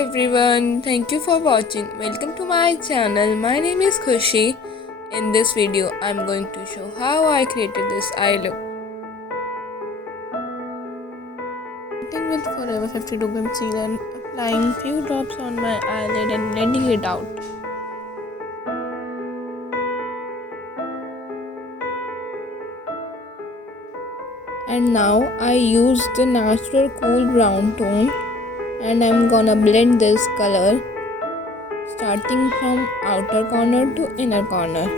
everyone, thank you for watching. Welcome to my channel. My name is Khushi. In this video, I'm going to show how I created this eye look. Starting with Forever 52 concealer and applying few drops on my eyelid and blending it out. And now I use the natural cool brown tone and I'm gonna blend this color starting from outer corner to inner corner.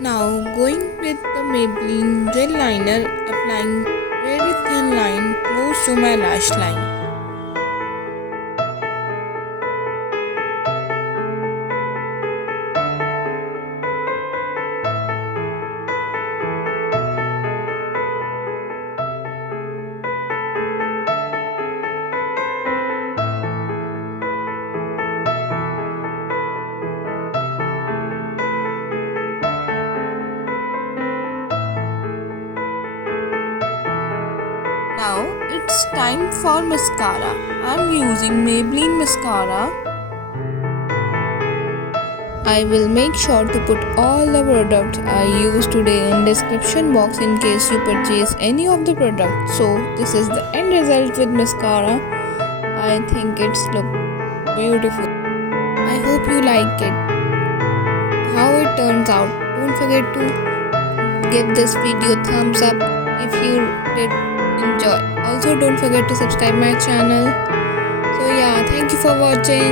Now going with the Maybelline gel liner, applying very thin line close to my lash line. Now it's time for mascara. I'm using Maybelline mascara. I will make sure to put all the products I use today in description box in case you purchase any of the products. So this is the end result with mascara. I think it's look beautiful. I hope you like it. How it turns out. Don't forget to give this video thumbs up if you did enjoy. Also don't forget to subscribe my channel. So yeah, thank you for watching.